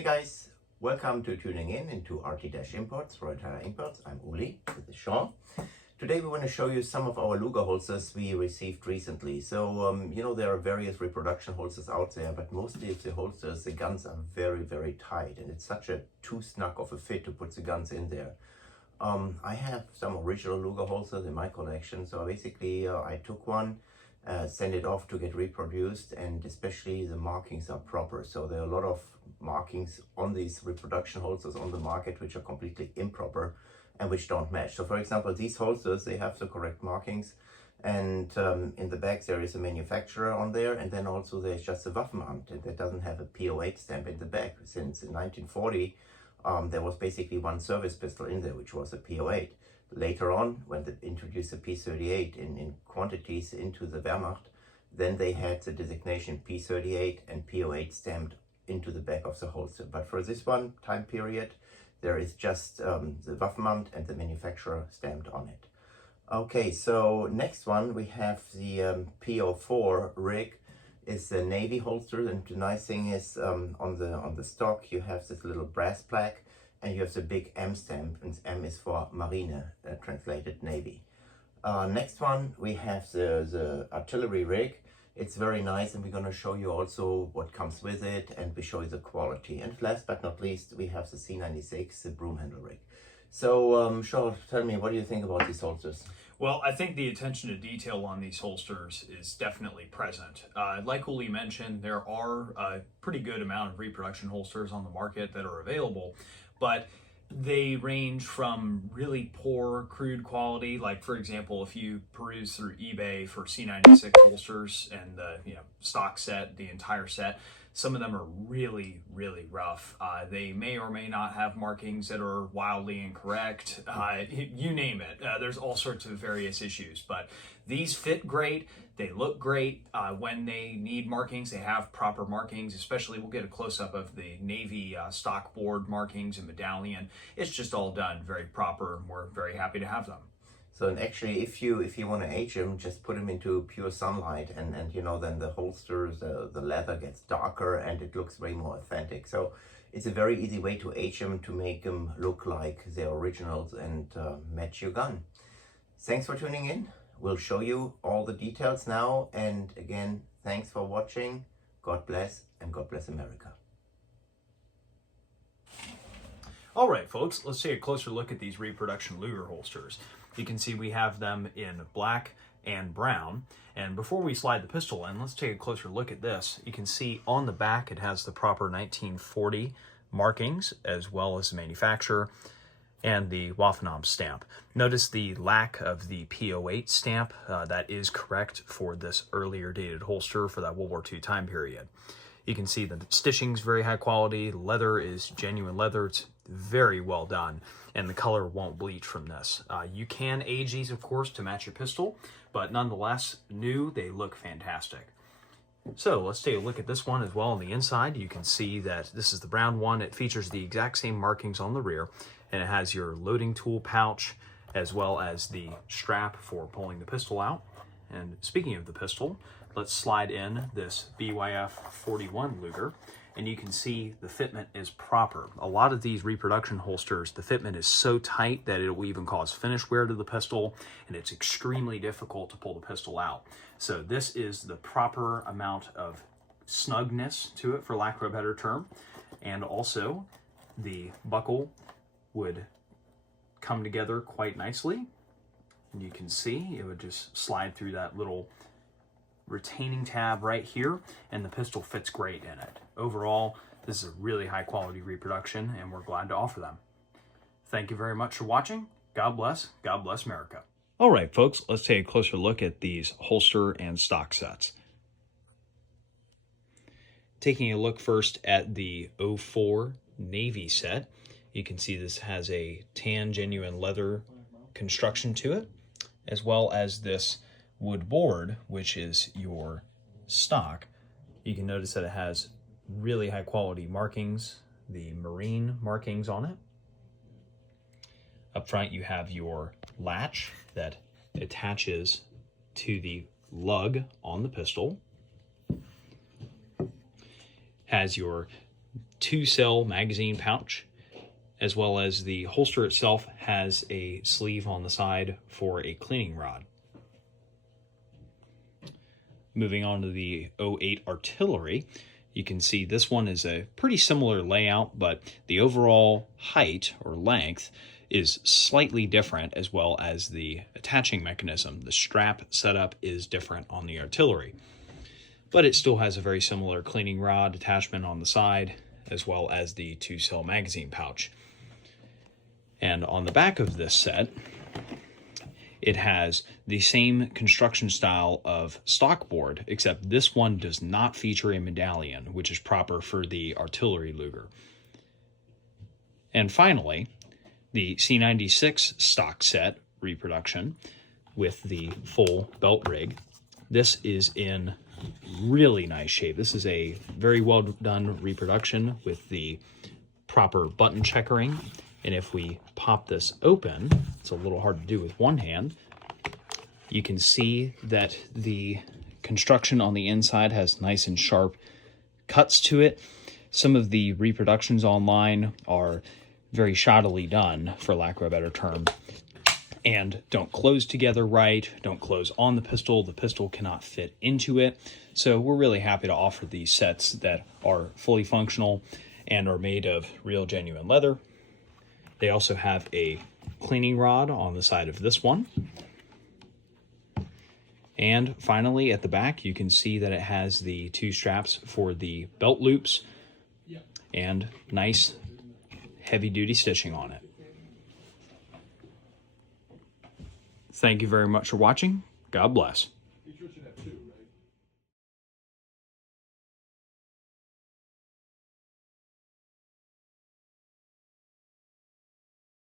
Hey guys, welcome to tuning in into RT-Imports, Royal Tire Imports. I'm Uli, this is Sean. Today we want to show you some of our Luger holsters we received recently. So, there are various reproduction holsters out there, but mostly of the holsters, the guns are very, very tight, and it's such a too snug of a fit to put the guns in there. I have some original Luger holsters in my collection, so basically I took one, sent it off to get reproduced, and especially the markings are proper. So there are a lot of markings on these reproduction holsters on the market which are completely improper and which don't match. So for example, these holsters, they have the correct markings, and in the back there is a manufacturer on there, and then also there's just a Waffenamt, and that doesn't have a P08 stamp in the back. Since in 1940 there was basically one service pistol in there, which was a P08. Later on, when they introduced the P38 in quantities into the Wehrmacht, then they had the designation P38 and P08 stamped into the back of the holster. But for this one time period, there is just the Waffenamt and the manufacturer stamped on it. Okay, so next one we have the P04 rig. Is a Navy holster, and the nice thing is on the stock you have this little brass plaque, and you have the big M stamp, and M is for Marine, translated Navy. Next one we have the artillery rig. It's very nice, and we're going to show you also what comes with it, and we show you the quality. And last but not least, we have the C96, the broom handle rig. So, Sean, tell me, what do you think about these holsters? Well, I think the attention to detail on these holsters is definitely present. Like Uli mentioned, there are a pretty good amount of reproduction holsters on the market that are available, but they range from really poor, crude quality. Like, for example, if you peruse through eBay for C96 holsters and the stock set, the entire set, some of them are really, really rough. They may or may not have markings that are wildly incorrect. You name it. There's all sorts of various issues, but these fit great. They look great. When they need markings, they have proper markings, especially we'll get a close-up of the Navy stock board markings and medallion. It's just all done very proper, and we're very happy to have them. So, and actually, if you want to age them, just put them into pure sunlight, and then the holsters, the leather gets darker and it looks way more authentic. So it's a very easy way to age them, to make them look like their originals and match your gun. Thanks for tuning in. We'll show you all the details now, and again, thanks for watching. God bless, and God bless America. All right, folks, let's take a closer look at these reproduction Luger holsters. You can see we have them in black and brown. And before we slide the pistol in, let's take a closer look at this. You can see on the back it has the proper 1940 markings, as well as the manufacturer and the Waffenamt stamp. Notice the lack of the P08 stamp. That is correct for this earlier dated holster for that World War II time period. You can see the stitching's very high quality. Leather is genuine leather. It's very well done, and the color won't bleach from this. You can age these, of course, to match your pistol, but nonetheless, new, they look fantastic. So let's take a look at this one as well on the inside. You can see that this is the brown one. It features the exact same markings on the rear, and it has your loading tool pouch as well as the strap for pulling the pistol out. And speaking of the pistol, let's slide in this BYF 41 Luger, and you can see the fitment is proper. A lot of these reproduction holsters, the fitment is so tight that it will even cause finish wear to the pistol, and it's extremely difficult to pull the pistol out. So this is the proper amount of snugness to it, for lack of a better term, and also the buckle would come together quite nicely. And you can see it would just slide through that little retaining tab right here, and the pistol fits great in it. Overall, this is a really high quality reproduction, and we're glad to offer them. Thank you very much for watching. God bless America. All right, folks, let's take a closer look at these holster and stock sets. Taking a look first at the 04 Navy set, you can see this has a tan genuine leather construction to it, as well as this wood board, which is your stock. You can notice that it has really high quality markings, the marine markings on it. Up front you have your latch that attaches to the lug on the pistol. Has your 2-cell magazine pouch, as well as the holster itself has a sleeve on the side for a cleaning rod. Moving on to the 08 Artillery, you can see this one is a pretty similar layout, but the overall height or length is slightly different, as well as the attaching mechanism. The strap setup is different on the Artillery, but it still has a very similar cleaning rod attachment on the side, as well as the 2-cell magazine pouch. And on the back of this set, it has the same construction style of stock board, except this one does not feature a medallion, which is proper for the Artillery Luger. And finally, the C96 stock set reproduction with the full belt rig. This is in really nice shape. This is a very well done reproduction with the proper button checkering. And if we pop this open, it's a little hard to do with one hand, you can see that the construction on the inside has nice and sharp cuts to it. Some of the reproductions online are very shoddily done, for lack of a better term, and don't close together right, don't close on the pistol cannot fit into it. So we're really happy to offer these sets that are fully functional and are made of real genuine leather. They also have a cleaning rod on the side of this one. And finally, at the back, you can see that it has the 2 straps for the belt loops and nice heavy-duty stitching on it. Thank you very much for watching. God bless.